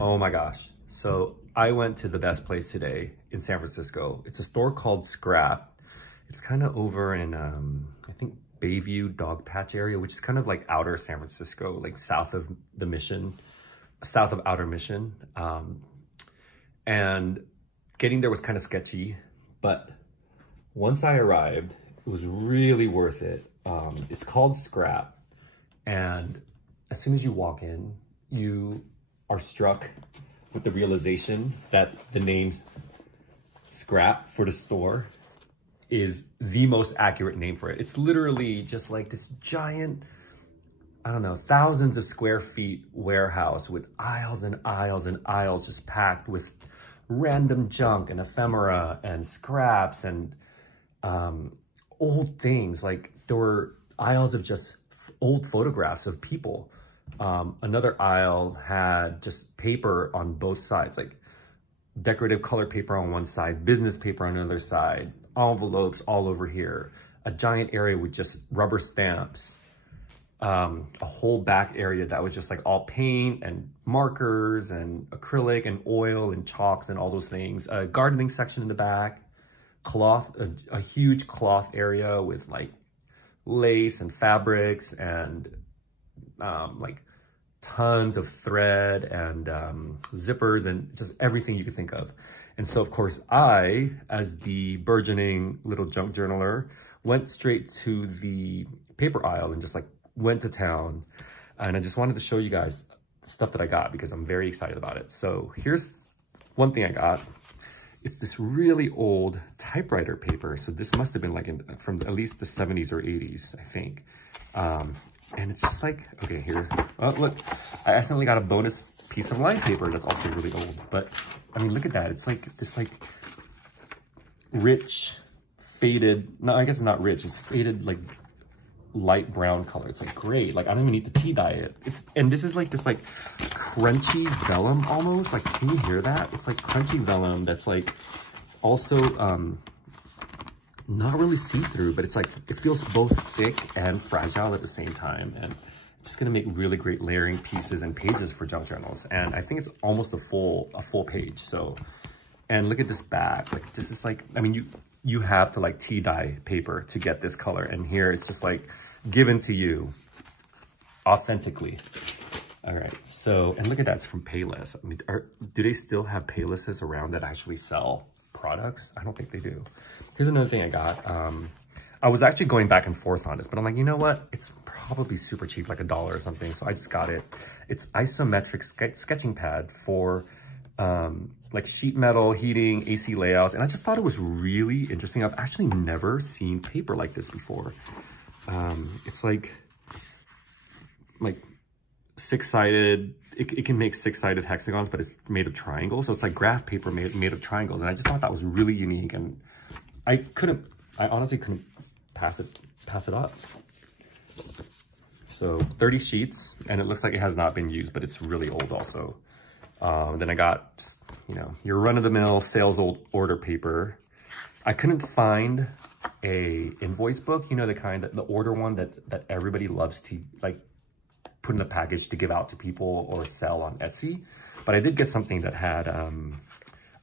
Oh my gosh. So I went to the best place today in San Francisco. It's a store called Scrap. It's kind of over in, I think, Bayview Dog Patch area, which is kind of like outer San Francisco, like south of the Mission, south of Outer Mission. And getting there was kind of sketchy, but once I arrived, it was really worth it. It's called Scrap. And as soon as you walk in, you are struck with the realization that the name Scrap for the store is the most accurate name for it. It's literally just like this giant, I don't know, thousands of square feet warehouse with aisles and aisles and aisles just packed with random junk and ephemera and scraps and old things. Like there were aisles of just old photographs of people. Another aisle had just paper on both sides, like decorative color paper on one side, business paper on the other side, envelopes all over here, a giant area with just rubber stamps, a whole back area that was just like all paint and markers and acrylic and oil and chalks and all those things, a gardening section in the back, cloth, a huge cloth area with like lace and fabrics and like tons of thread and zippers and just everything you could think of. And so of course I, as the burgeoning little junk journaler, went straight to the paper aisle and just like went to town. And I just wanted to show you guys stuff that I got because I'm very excited about it. So here's one thing I got. It's this really old typewriter paper. So this must have been like from at least the 70s or 80s, I think. And it's just like, okay, here, oh, look, I accidentally got a bonus piece of line paper that's also really old. But I mean, look at that. It's like this like rich, faded, no, I guess it's not rich. It's faded like light brown color. It's like great. Like I don't even need to tea dye it. And this is like this like crunchy vellum almost. Like, can you hear that? It's like crunchy vellum that's like also not really see-through, but it's like it feels both thick and fragile at the same time. And it's just gonna make really great layering pieces and pages for junk journals. And I think it's almost a full page. So, and look at this back. Like this is like, I mean, you have to like tea dye paper to get this color. And here it's just like given to you authentically. All right, so, and look at that, it's from Payless. I mean, do they still have Paylesses around that actually sell products? I don't think they do. Here's another thing I got. I was actually going back and forth on this, but I'm like, you know what? It's probably super cheap, like $1 or something. So I just got it. It's isometric sketching pad for like sheet metal, heating, AC layouts. And I just thought it was really interesting. I've actually never seen paper like this before. It's like six-sided, it can make six-sided hexagons, but it's made of triangles. So it's like graph paper made of triangles. And I just thought that was really unique. And I honestly couldn't pass it up. So 30 sheets, and it looks like it has not been used, but it's really old also. Then I got, you know, your run-of-the-mill sales order paper. I couldn't find a invoice book, you know, the order one that everybody loves to like put in a package to give out to people or sell on Etsy. But I did get something that had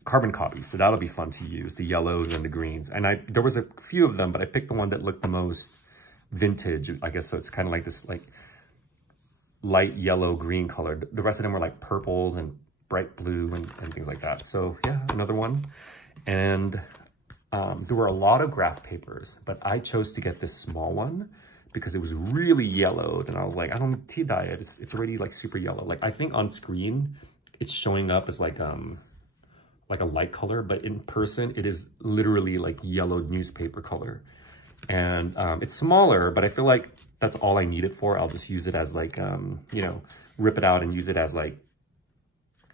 carbon copies, so that'll be fun to use, the yellows and the greens. And there was a few of them, but I picked the one that looked the most vintage, I guess. So it's kind of like this like light yellow green color. The rest of them were like purples and bright blue and things like that. So yeah, another one. And there were a lot of graph papers, but I chose to get this small one because it was really yellowed. And I was like, I don't tea dye it. It's already like super yellow. Like I think on screen, it's showing up as like a light color, but in person, it is literally like yellowed newspaper color. And it's smaller, but I feel like that's all I need it for. I'll just use it as like, you know, rip it out and use it as like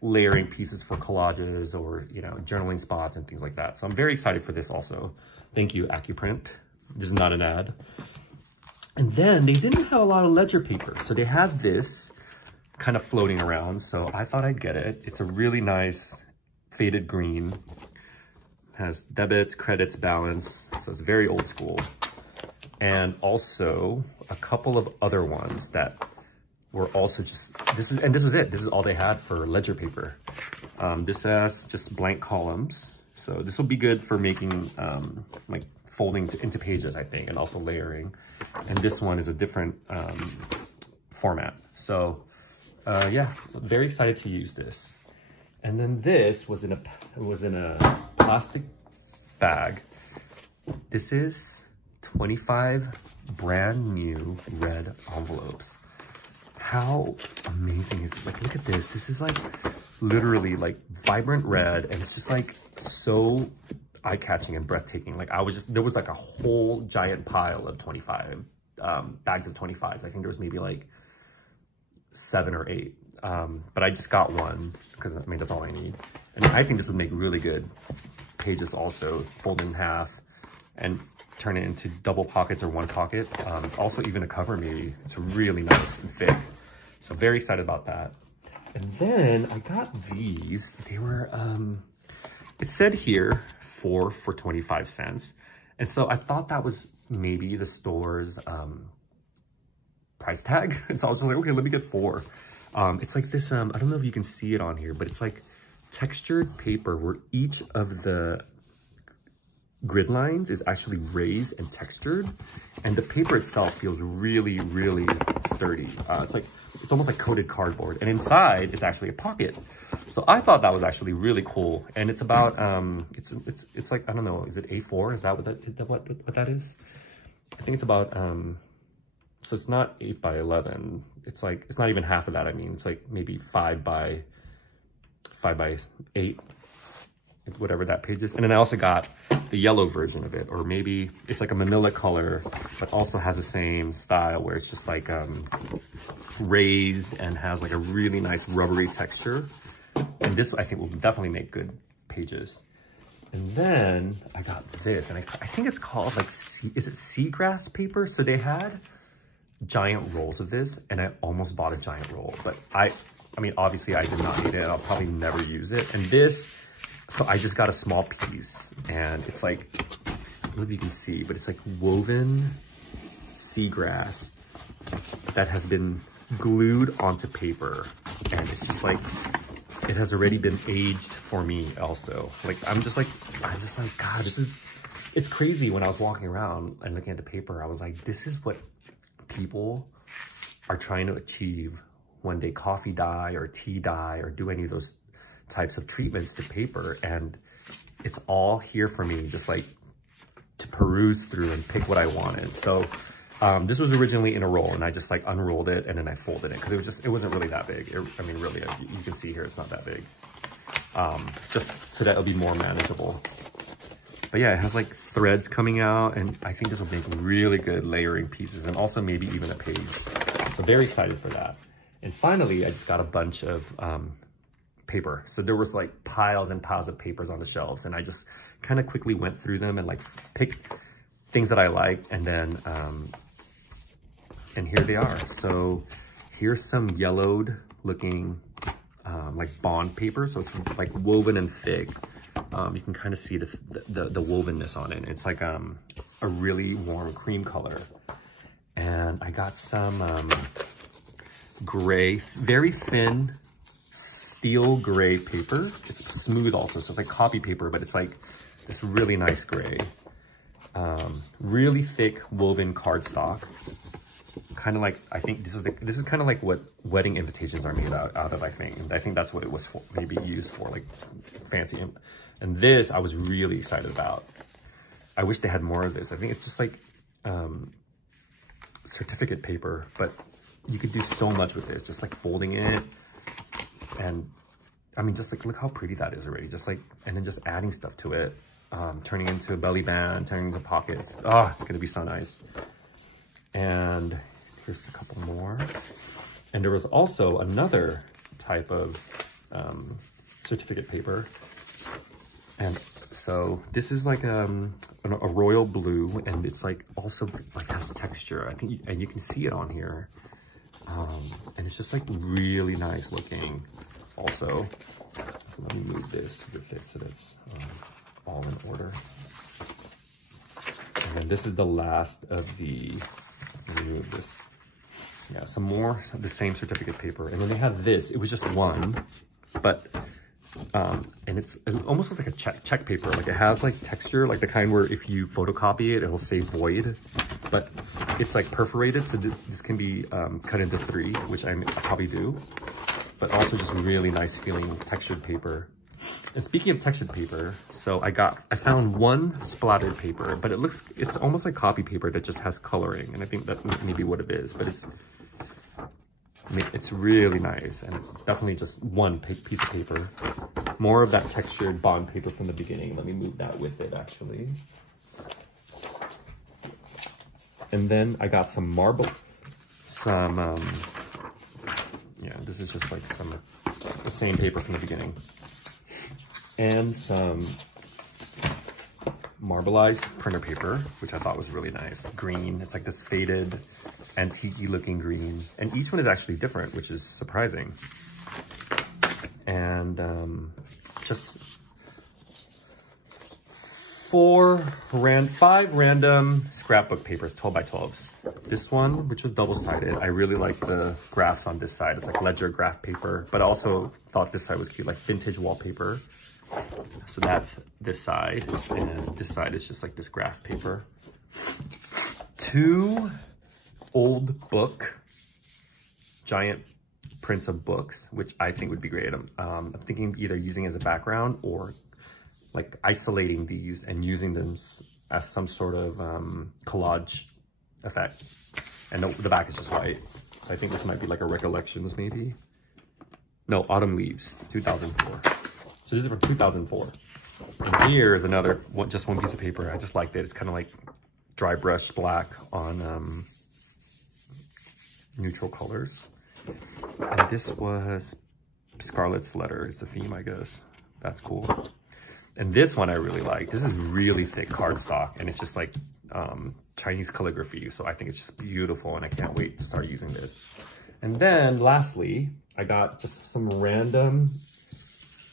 layering pieces for collages or, you know, journaling spots and things like that. So I'm very excited for this also. Thank you, Accuprint. This is not an ad. And then they didn't have a lot of ledger paper. So they had this kind of floating around. So I thought I'd get it. It's a really nice faded green. Has debits, credits, balance. So it's very old school. And also a couple of other ones that were also just, this was it. This is all they had for ledger paper. This has just blank columns. So this will be good for making, like folding into pages, I think, and also layering. And this one is a different format. So yeah, very excited to use this. And then this was in a plastic bag. This is 25 brand new red envelopes. How amazing is it? Like, look at this. This is like literally like vibrant red, and it's just like so eye-catching and breathtaking. Like there was like a whole giant pile of 25 bags of 25s. I think there was maybe like 7 or 8. But I just got one because I mean, that's all I need. And I think this would make really good pages also, fold in half and turn it into double pockets or one pocket. Also even a cover maybe. It's really nice and thick. So very excited about that. And then I got these. They were, it said here 4 for 25 cents. And so I thought that was maybe the store's price tag. And so I was like, okay, let me get 4. It's like this, I don't know if you can see it on here, but it's like textured paper where each of the grid lines is actually raised and textured, and the paper itself feels really, really sturdy. It's almost like coated cardboard, and inside it's actually a pocket. So I thought that was actually really cool, and it's about it's like, I don't know, is it A4? Is that what that is? I think it's about so it's not 8 by 11. It's like, it's not even half of that. I mean, it's like maybe 5 by 8, whatever that page is. And then I also got the yellow version of it, or maybe it's like a manila color, but also has the same style where it's just like raised and has like a really nice rubbery texture. And this I think will definitely make good pages. And then I got this, and I think it's called like, is it seagrass paper? So they had giant rolls of this, and I almost bought a giant roll, but I mean, obviously I did not need it. I'll probably never use it. And this, so I just got a small piece, and it's like, I don't know if you can see, but it's like woven seagrass that has been glued onto paper. And it's just like, it has already been aged for me also. Like, I'm just like, God, it's crazy. When I was walking around and looking at the paper, I was like, this is what people are trying to achieve when they coffee dye or tea dye or do any of those types of treatments to paper. And it's all here for me, just like to peruse through and pick what I wanted. So this was originally in a roll, and I just like unrolled it and then I folded it because it wasn't really that big. I mean, really, you can see here, it's not that big. Just so that it'll be more manageable. But yeah, it has like threads coming out, and I think this will make really good layering pieces, and also maybe even a page. So very excited for that. And finally, I just got a bunch of paper. So there was like piles and piles of papers on the shelves, and I just kind of quickly went through them and like picked things that I liked, and then and here they are. So here's some yellowed looking like bond paper. So it's like woven and thick. You can kind of see the wovenness on it. It's like a really warm cream color. And I got some gray, very thin steel gray paper. It's smooth also, so it's like copy paper, but it's like this really nice gray. Really thick woven cardstock. Kind of like, I think this is kind of like what wedding invitations are made out of, I think. And I think that's what it was for, maybe used for, like fancy. And this I was really excited about. I wish they had more of this. I think it's just like certificate paper, but you could do so much with this, just like folding it. And I mean, just like, look how pretty that is already. Just like, and then just adding stuff to it, turning into a belly band, turning into pockets. Oh, it's gonna be so nice. And here's a couple more. And there was also another type of certificate paper. And so this is like a royal blue, and it's like also like has texture. I think, and you can see it on here. And it's just like really nice looking also. So let me move this with it so that's all in order. And then this is the last of the, let me move this. Yeah, some more of the same certificate paper. And then they have this. It was just one, but and it almost looks like a check paper. Like it has like texture, like the kind where if you photocopy it, it'll say void, but it's like perforated. So this can be cut into 3, which I probably do, but also just really nice feeling textured paper. And speaking of textured paper, so I found one splattered paper, but it's almost like copy paper that just has coloring. And I think that may be what it is, but it's really nice, and it's definitely just one piece of paper. More of that textured bond paper from the beginning. Let me move that with it, actually. And then I got some marble, yeah, this is just like the same paper from the beginning. And some marbleized printer paper, which I thought was really nice. Green, it's like this faded, antique-y looking green. And each one is actually different, which is surprising. And just 5 random scrapbook papers, 12 by 12s. This one, which was double-sided, I really like the graphs on this side. It's like ledger graph paper, but I also thought this side was cute, like vintage wallpaper. So that's this side, and this side is just like this graph paper. 2 old book, giant prints of books, which I think would be great. I'm thinking either using as a background or like isolating these and using them as some sort of collage effect. And the back is just white. So I think this might be like a Recollections maybe. No, Autumn Leaves, 2004. So this is from 2004. And here is another, just one piece of paper. I just liked it. It's kind of like dry brush black on neutral colors. And this was Scarlet's Letter is the theme, I guess. That's cool. And this one I really like. This is really thick cardstock, and it's just like Chinese calligraphy. So I think it's just beautiful, and I can't wait to start using this. And then lastly, I got just some random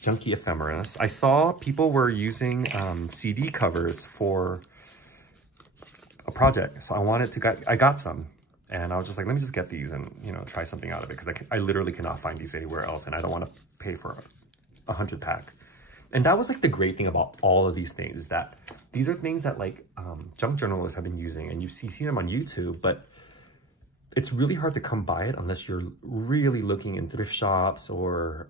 junky ephemeras. I saw people were using CD covers for a project, so I got some, and I was just like, let me just get these and try something out of it, because I literally cannot find these anywhere else, and I don't want to pay for a 100 pack. And that was like the great thing about all of these things, is that these are things that like junk journalists have been using, and you see them on YouTube, but it's really hard to come by it unless you're really looking in thrift shops or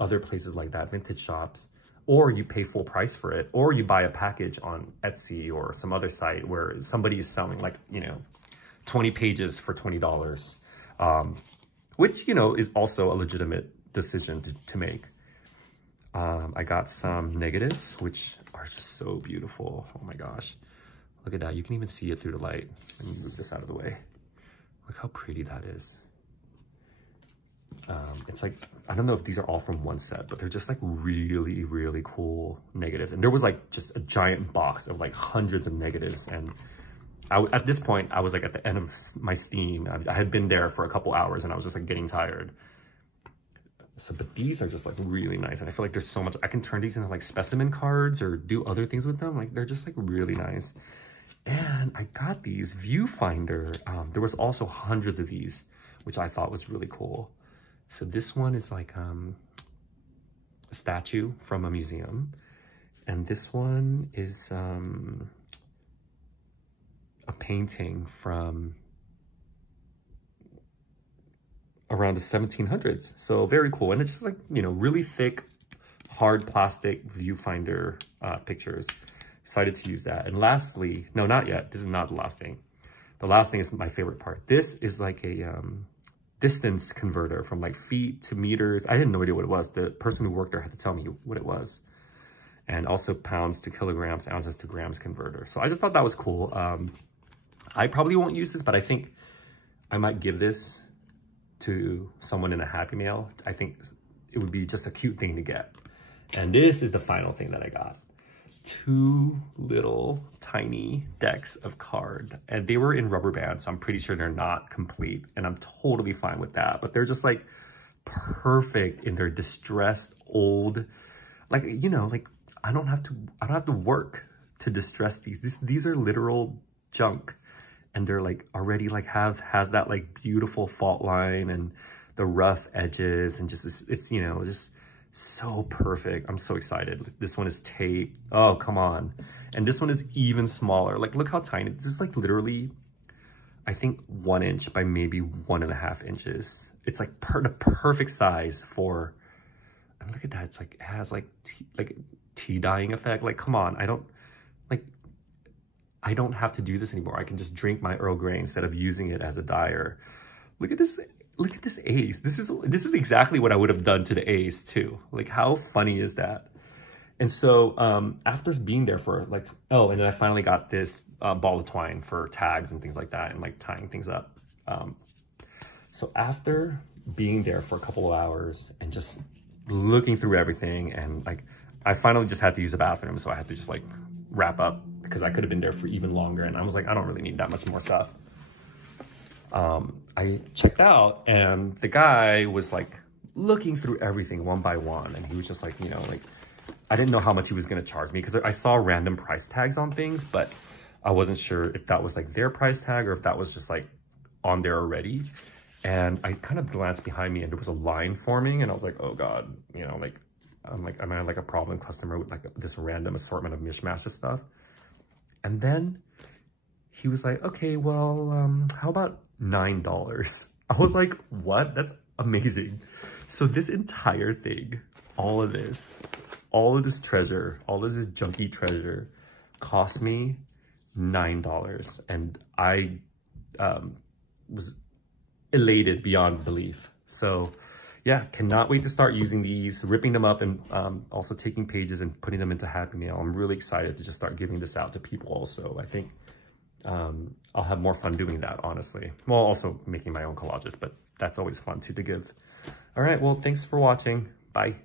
other places like that, vintage shops, or you pay full price for it, or you buy a package on Etsy or some other site where somebody is selling like, 20 pages for $20, which, is also a legitimate decision to make. I got some negatives, which are just so beautiful. Oh my gosh. Look at that. You can even see it through the light. Let me move this out of the way. Look how pretty that is. It's like, I don't know if these are all from one set, but they're just like really, really cool negatives. And there was like just a giant box of like hundreds of negatives. And at this point, I was like at the end of my steam. I had been there for a couple hours, and I was just like getting tired. So, but these are just like really nice. And I feel like there's so much, I can turn these into like specimen cards or do other things with them. Like they're just like really nice. And I got these viewfinder. There was also hundreds of these, which I thought was really cool. So this one is like a statue from a museum. And this one is a painting from around the 1700s. So very cool. And it's just like, really thick, hard plastic viewfinder pictures. Excited to use that. And lastly, no, not yet. This is not the last thing. The last thing is my favorite part. This is like a distance converter from like feet to meters. I had no idea what it was. The person who worked there had to tell me what it was. And also pounds to kilograms, ounces to grams converter. So I just thought that was cool. I probably won't use this, but I think I might give this to someone in a Happy Mail. I think it would be just a cute thing to get. And this is the final thing that I got. 2 little tiny decks of card, and they were in rubber bands, so I'm pretty sure they're not complete, and I'm totally fine with that. But they're just like perfect in their distressed old, like, like I don't have to work to distress these. These are literal junk. and they're like already like has that like beautiful fault line and the rough edges, and just it's you know, just so perfect. I'm so excited. This one is tape. Oh, come on. And this one is even smaller. Like, look how tiny. This is like literally, I think 1 inch by maybe 1.5 inches. It's like the perfect size for, and look at that. It's like, it has like tea dyeing effect. Like, come on. I don't have to do this anymore. I can just drink my Earl Grey instead of using it as a dyer. Look at this. Look at this Ace. This is exactly what I would have done to the Ace too. Like, how funny is that? And so after being there for like, oh, and then I finally got this ball of twine for tags and things like that, and like tying things up. So after being there for a couple of hours and just looking through everything, and like, I finally just had to use the bathroom, so I had to just like wrap up because I could have been there for even longer. And I was like, I don't really need that much more stuff. I checked out, and the guy was like looking through everything one by one, and he was just like, you know, like, I didn't know how much he was going to charge me because I saw random price tags on things, but I wasn't sure if that was like their price tag or if that was just like on there already. And I kind of glanced behind me, and there was a line forming, and I was like, oh God, you know, like, I'm like, am I like a problem customer with like this random assortment of mishmash of stuff? And then he was like, okay, well, how about $9? I was like, what? That's amazing. So this entire thing, all of this treasure, all of this junky treasure cost me $9. And I was elated beyond belief. So yeah, cannot wait to start using these, ripping them up, and also taking pages and putting them into Happy Mail. I'm really excited to just start giving this out to people also. I think I'll have more fun doing that, honestly. Well, also making my own collages, but that's always fun too to give. All right, well, thanks for watching. Bye.